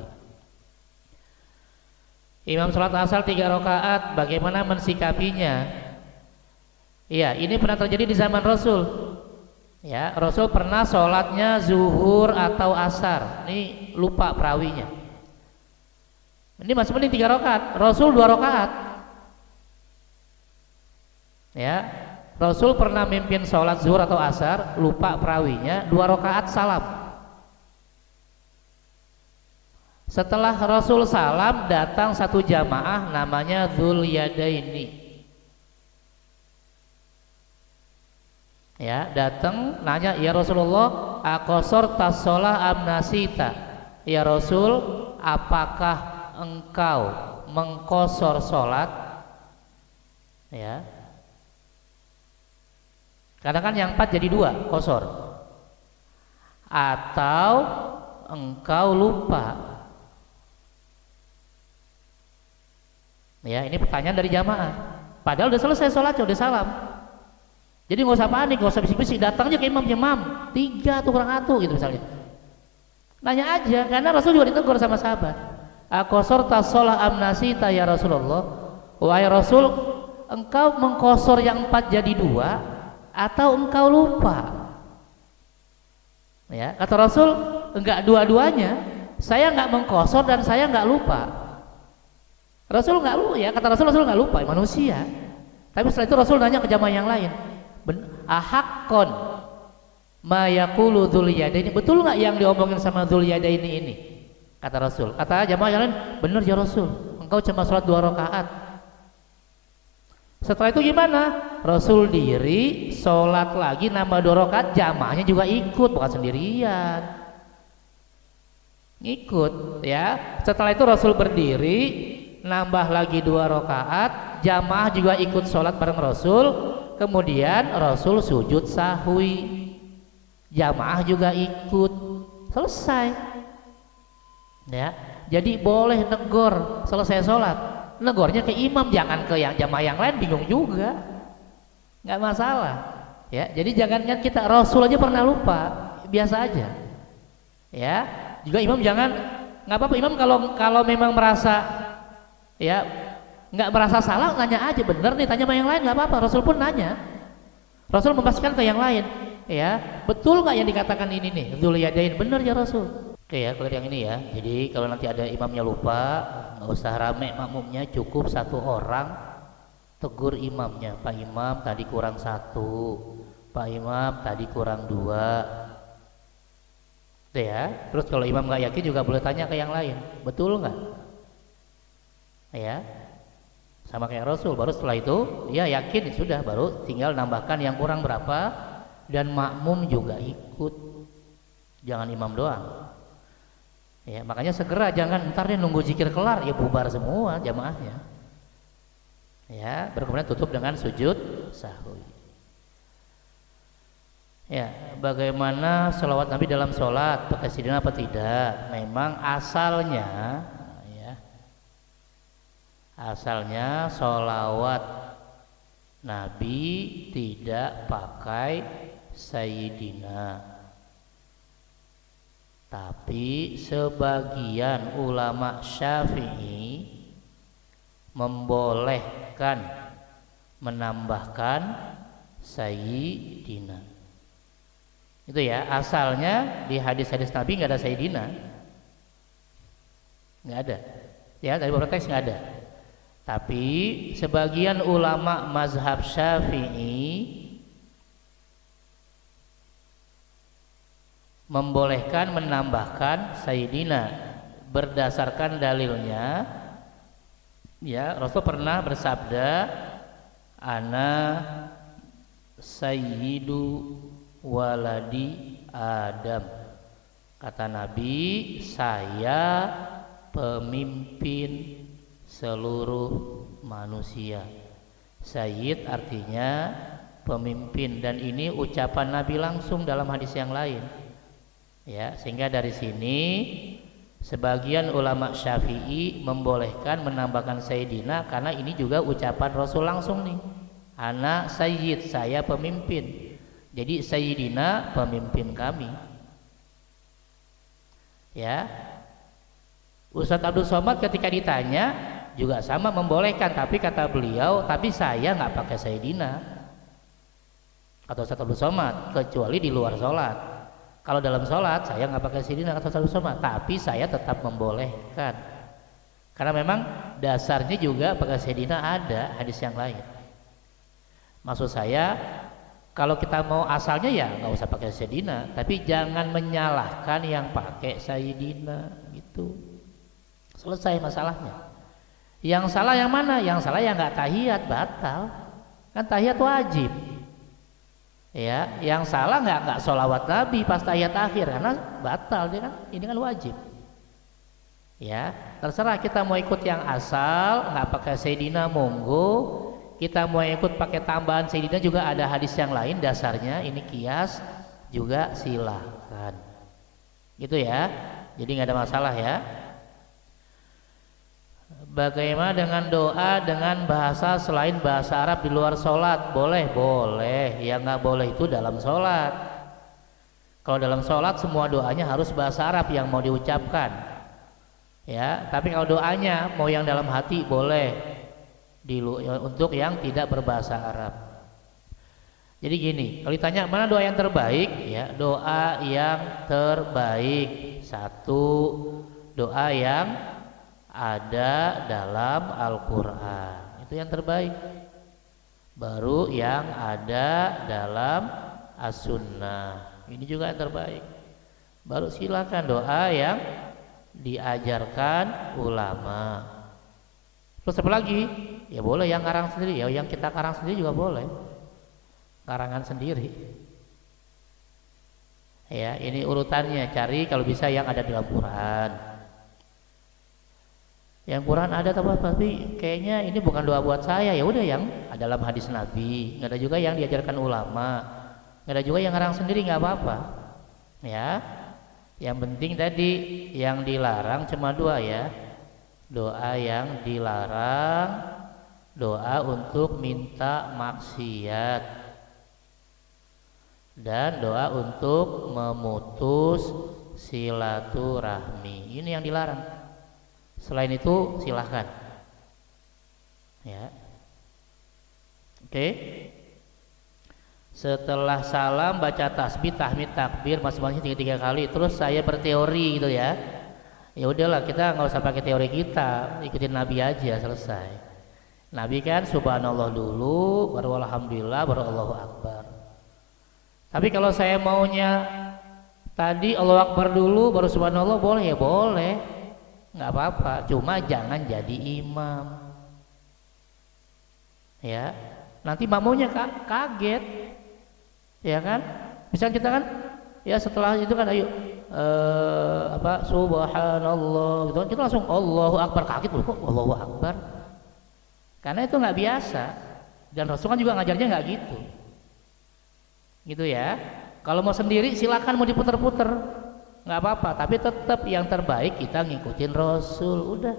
Imam sholat asar 3 rakaat, bagaimana mensikapinya? Iya, ini pernah terjadi di zaman Rasul. Ya, Rasul pernah sholatnya zuhur atau asar. Ini lupa perawinya. Ini masih mending 3 rakaat. Rasul 2 rakaat. Ya, Rasul pernah mimpin sholat zuhur atau asar, lupa perawinya, 2 rakaat salam. Setelah Rasul salam, datang satu jamaah namanya Dzul Yadaini. Ya, datang nanya, ya Rasulullah, aqasarta shalah am nasita? Ya Rasul, apakah engkau mengqasar sholat? Ya. Kadang kan yang 4 jadi 2, qasar. Atau engkau lupa? Ya, ini pertanyaan dari jamaah. Padahal udah selesai sholatnya, udah salam. Jadi nggak usah panik, nggak usah bisik-bisik. Datangnya ke imam, 3 tuh kurang 1 gitu misalnya. Nanya aja, karena Rasul juga ditegur sama sahabat. Aqasarta shalah am nasita ya Rasulullah? Wahai Rasul, engkau mengqasar yang 4 jadi 2 atau engkau lupa? Ya, kata Rasul, enggak dua-duanya. Saya enggak mengqasar dan saya enggak lupa. Rasul enggak lupa, ya kata Rasul enggak lupa, manusia. Tapi setelah itu Rasul nanya ke jamaah yang lain, ahaqqon ma yaqulu Dzul Yadaini, betul enggak yang diomongin sama Dzul Yadaini ini? Kata Rasul. Kata jamaah yang lain, benar ya Rasul, engkau cuma sholat 2 rakaat. Setelah itu gimana? Rasul diri, sholat lagi nambah 2 rakaat, jamaahnya juga ikut, bukan sendirian. Ngikut ya. Setelah itu Rasul berdiri, nambah lagi 2 rakaat, jamaah juga ikut sholat bareng Rasul. Kemudian Rasul sujud sahwi, jamaah juga ikut, selesai. Ya, jadi boleh negor selesai sholat. Negornya ke imam, jangan ke yang jamaah yang lain, bingung juga. Nggak masalah. Ya, jadi jangankan kita, Rasul aja pernah lupa, biasa aja. Ya, juga imam jangan, nggak apa-apa imam kalau memang merasa ya nggak merasa salah, nanya aja, bener nih, tanya sama yang lain nggak apa-apa. Rasul pun nanya, Rasul memastikan ke yang lain, ya betul nggak yang dikatakan ini nih, Dzul Yadain, bener ya Rasul. Oke ya, kalau yang ini ya, jadi kalau nanti ada imamnya lupa, nggak usah rame makmumnya, cukup satu orang tegur imamnya, Pak Imam tadi kurang 1, Pak Imam tadi kurang 2, ya. Terus kalau imam nggak yakin juga boleh tanya ke yang lain, betul nggak? Ya, sama kayak Rasul. Baru setelah itu dia yakin sudah, baru tinggal nambahkan yang kurang berapa, dan makmum juga ikut, jangan imam doang. Ya, makanya segera, jangan ntar dia nunggu zikir kelar ya bubar semua jamaahnya. Ya, baru kemudian tutup dengan sujud sahwi. Ya, bagaimana sholawat Nabi dalam sholat, pakai sayyidina apa tidak? Memang asalnya, ya, asalnya sholawat Nabi tidak pakai sayyidina. Tapi sebagian ulama Syafi'i membolehkan menambahkan sayyidina. Itu ya, asalnya di hadis-hadis Nabi nggak ada sayyidina, nggak ada. Ya, dari beberapa teks nggak ada. Tapi sebagian ulama mazhab Syafi'i membolehkan menambahkan sayyidina berdasarkan dalilnya. Ya, Rasul pernah bersabda, ana sayyidu waladi Adam. Kata Nabi, saya pemimpin seluruh manusia. Sayyid artinya pemimpin, dan ini ucapan Nabi langsung dalam hadis yang lain. Ya, sehingga dari sini sebagian ulama Syafi'i membolehkan menambahkan sayyidina karena ini juga ucapan Rasul langsung nih. Ana sayyid, saya pemimpin. Jadi sayyidina pemimpin kami. Ya. Ustadz Abdul Somad ketika ditanya juga sama membolehkan, tapi kata beliau, tapi saya nggak pakai sayyidina. Kata Ustadz Abdul Somad, kecuali di luar sholat. Kalau dalam sholat saya nggak pakai sayyidina, kata Ustadz Abdul Somad, tapi saya tetap membolehkan. Karena memang dasarnya juga pakai sayyidina ada hadis yang lain. Maksud saya, kalau kita mau asalnya ya nggak usah pakai sayyidina, tapi jangan menyalahkan yang pakai sayyidina gitu. Selesai masalahnya. Yang salah yang mana? Yang salah yang nggak tahiyat, batal. Kan tahiyat wajib. Ya, yang salah nggak sholawat Nabi pas tahiyat akhir karena batal dia kan, ini kan wajib. Ya, terserah kita mau ikut yang asal nggak pakai sayyidina monggo, kita mau ikut pakai tambahan sayyidina juga ada hadis yang lain dasarnya ini kias juga silahkan. Gitu ya, jadi nggak ada masalah ya. Bagaimana dengan doa dengan bahasa selain bahasa Arab di luar sholat? Boleh, boleh. Yang nggak boleh itu dalam sholat. Kalau dalam sholat semua doanya harus bahasa Arab yang mau diucapkan. Ya, tapi kalau doanya mau yang dalam hati boleh. Untuk yang tidak berbahasa Arab. Jadi gini, kalau ditanya mana doa yang terbaik, ya doa yang terbaik. Satu, doa yang ada dalam Al-Quran, itu yang terbaik. Baru yang ada dalam As-Sunnah, ini juga yang terbaik. Baru silakan doa yang diajarkan ulama. Terus apa lagi? Ya boleh yang karang sendiri, ya yang kita karang sendiri juga boleh, karangan sendiri. Ya, ini urutannya, cari kalau bisa yang ada dalam Quran. Yang Quran ada tapi kayaknya ini bukan doa buat saya, ya udah yang ada dalam hadis Nabi. Nggak ada juga yang diajarkan ulama, nggak ada juga yang ngarang sendiri, nggak apa-apa. Ya, yang penting tadi yang dilarang cuma dua ya, doa yang dilarang, doa untuk minta maksiat. dan doa untuk memutus silaturahmi. Ini yang dilarang. Selain itu silahkan. Ya. Oke. Setelah salam baca tasbih, tahmid, takbir masing-masing 3 kali. Terus saya berteori gitu ya. Ya udahlah, kita nggak usah pakai teori kita, ikutin Nabi aja, selesai. Nabi kan subhanallah dulu, baru alhamdulillah, baru Allahu Akbar. Tapi kalau saya maunya tadi Allahu Akbar dulu, baru subhanallah, boleh ya boleh, nggak apa-apa. Cuma jangan jadi imam. Ya, nanti makmumnya kaget, ya kan? Misalnya kita kan, ya setelah itu kan ayo subhanallah gitu kan, kita langsung Allahu Akbar, kaget loh, kok Allahu Akbar? Karena itu nggak biasa, dan Rasul kan juga ngajarnya nggak gitu ya. Kalau mau sendiri silakan, mau diputer-puter nggak apa-apa, tapi tetap yang terbaik kita ngikutin Rasul, udah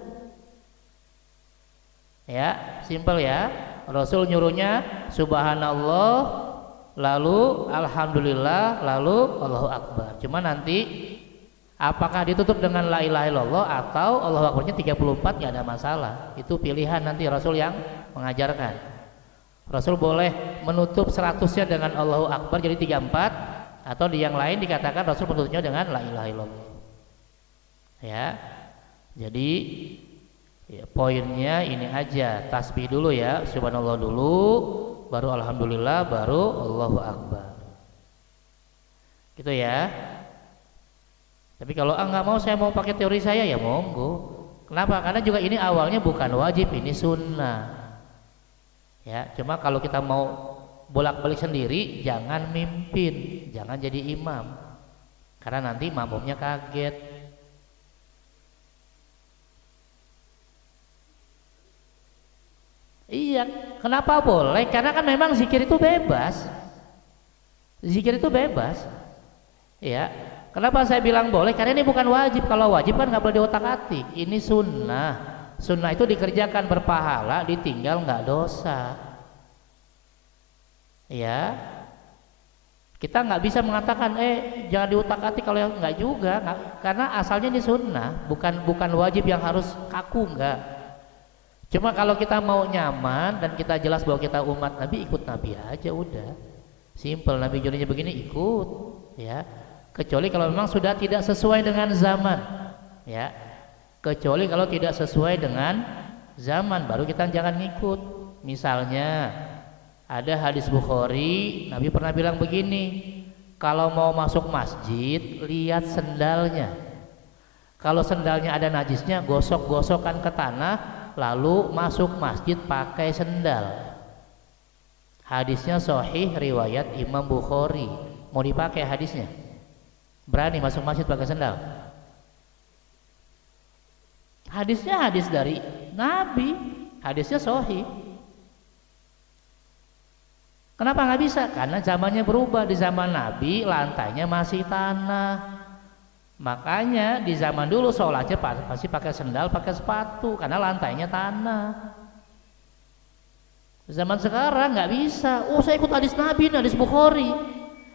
ya, simpel ya. Rasul nyuruhnya subhanallah, lalu alhamdulillah, lalu Allahu Akbar. Cuma nanti apakah ditutup dengan la ilaha illallah atau Allahu Akbarnya 34, nggak ada masalah. Itu pilihan nanti Rasul yang mengajarkan. Rasul boleh menutup 100-nya dengan Allahu Akbar jadi 34, atau di yang lain dikatakan Rasul menutupnya dengan la ilaha illallah. Ya. Jadi ya, poinnya ini aja, tasbih dulu ya, subhanallah dulu, baru alhamdulillah, baru Allahu Akbar. Gitu ya. Tapi kalau nggak mau, saya mau pakai teori saya, ya monggo. Kenapa? Karena juga ini awalnya bukan wajib, ini sunnah. Ya, cuma kalau kita mau bolak-balik sendiri, jangan mimpin, jangan jadi imam. Karena nanti makmumnya kaget. Iya, kenapa boleh? Karena kan memang zikir itu bebas. Zikir itu bebas. Ya, kenapa saya bilang boleh? Karena ini bukan wajib. Kalau wajib kan nggak boleh diotak-atik. Ini sunnah. Sunnah itu dikerjakan berpahala, ditinggal nggak dosa. Ya, kita nggak bisa mengatakan jangan diutak-atik kalau yang nggak juga. Karena asalnya ini sunnah, bukan wajib yang harus kaku, nggak. Cuma kalau kita mau nyaman dan kita jelas bahwa kita umat Nabi, ikut Nabi aja udah. Simple, Nabi jadinya begini, ikut ya. Kecuali kalau memang sudah tidak sesuai dengan zaman. Ya. Kecuali kalau tidak sesuai dengan zaman, baru kita jangan ngikut. Misalnya ada hadis Bukhari, Nabi pernah bilang begini, kalau mau masuk masjid lihat sendalnya. Kalau sendalnya ada najisnya, gosok-gosokkan ke tanah, lalu masuk masjid pakai sendal. Hadisnya sahih riwayat Imam Bukhari. Mau dipakai hadisnya? Berani masuk masjid pakai sendal? Hadisnya hadis dari Nabi, hadisnya sahih. Kenapa nggak bisa? Karena zamannya berubah. Di zaman Nabi lantainya masih tanah. Makanya di zaman dulu sholatnya pasti pakai sendal, pakai sepatu, karena lantainya tanah. Zaman sekarang nggak bisa. Oh, saya ikut hadis Nabi, hadis Bukhari.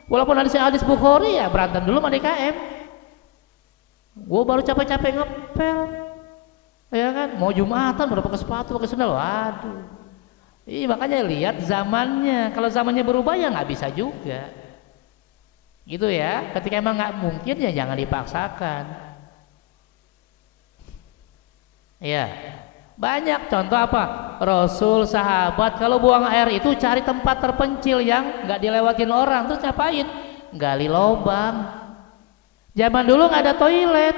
Walaupun hadis Bukhari, ya berantem dulu sama DKM. Gue baru capek-capek ngepel, ya kan? Mau Jumatan baru pakai sepatu, pakai sendal. Waduh. Iya, makanya lihat zamannya. Kalau zamannya berubah ya nggak bisa juga. Gitu ya. Ketika emang nggak mungkin ya jangan dipaksakan. Ya. Banyak contoh apa? Rasul, sahabat kalau buang air itu cari tempat terpencil yang nggak dilewatin orang, terus ngapain? Gali lubang. Zaman dulu nggak ada toilet.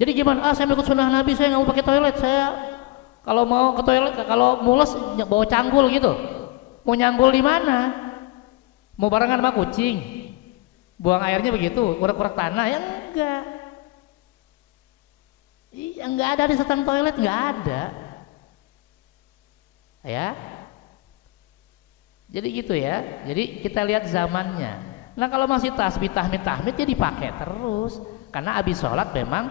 Jadi gimana? Saya ikut sunnah Nabi, saya nggak mau pakai toilet. Saya kalau mau ke toilet, kalau mules bawa canggul gitu. Mau nyanggul di mana? Mau barengan sama kucing? Buang airnya begitu, kurang-kurang tanah ya enggak. Iya, enggak ada di setang toilet, enggak ada. Ya. Jadi gitu ya. Jadi kita lihat zamannya. Nah, kalau masih tasbih, tahmid ya dipakai terus. Karena habis sholat memang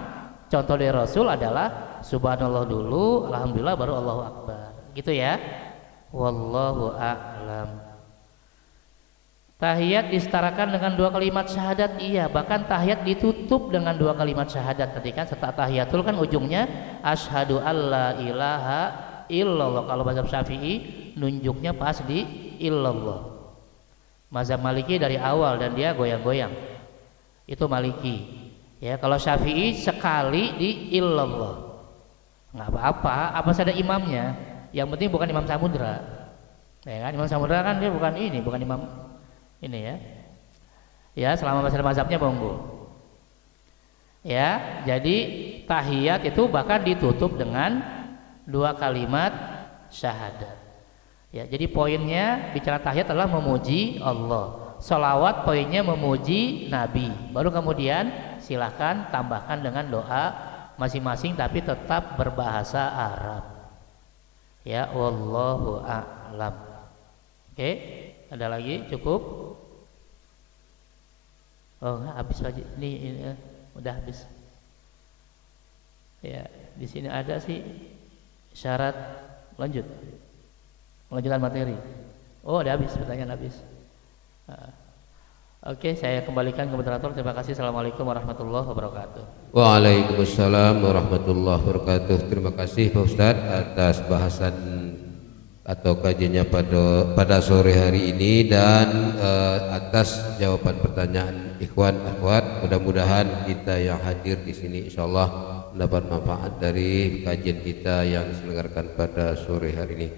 contoh dari Rasul adalah subhanallah dulu, alhamdulillah baru Allahu Akbar. Gitu ya. Wallahu a'lam. Tahiyat disetarakan dengan 2 kalimat syahadat, iya. Bahkan tahiyat ditutup dengan 2 kalimat syahadat. Tadi kan setelah tahiyatul kan ujungnya asyhadu alla ilaha illallah. Kalau mazhab Syafi'i nunjuknya pas di illallah. Mazhab Maliki dari awal dan dia goyang-goyang. Itu Maliki. Ya, kalau Syafi'i sekali di illallah. Nggak apa-apa, apa saja imamnya. Yang penting bukan Imam Samudra. Ya kan, Imam Samudra kan dia bukan imam ini ya. Ya, selama mazhabnya monggo. Ya, jadi tahiyat itu bahkan ditutup dengan 2 kalimat syahadat. Ya, jadi poinnya bicara tahiyat adalah memuji Allah. Sholawat poinnya memuji Nabi. Baru kemudian silahkan tambahkan dengan doa masing-masing tapi tetap berbahasa Arab. Ya, wallahu a'lam. Oke, ada lagi? Cukup? Oh, habis aja. Ini udah habis. Ya, di sini ada sih syarat lanjutan materi. Oh, udah habis, pertanyaan habis. Oke, saya kembalikan ke moderator. Terima kasih. Assalamualaikum warahmatullahi wabarakatuh. Waalaikumsalam warahmatullahi wabarakatuh. Terima kasih Pak Ustadz atas bahasan atau kajiannya pada sore hari ini dan atas jawaban pertanyaan ikhwan akhwat. Mudah-mudahan kita yang hadir di sini insyaallah mendapat manfaat dari kajian kita yang diselenggarakan pada sore hari ini.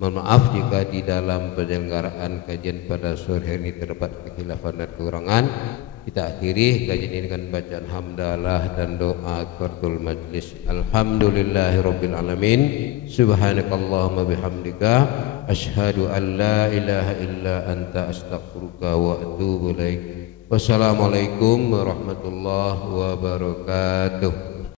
Mohon maaf jika di dalam penyelenggaraan kajian pada sore hari ini terdapat kekhilafan dan kekurangan. Kita akhiri kajian ini dengan bacaan hamdalah dan doa kafaratul majlis. Alhamdulillahirabbil alamin. Subhanakallahumma bihamdika asyhadu an la ilaha illa anta astaghfiruka wa atubu ilaik. Wassalamualaikum warahmatullahi wabarakatuh.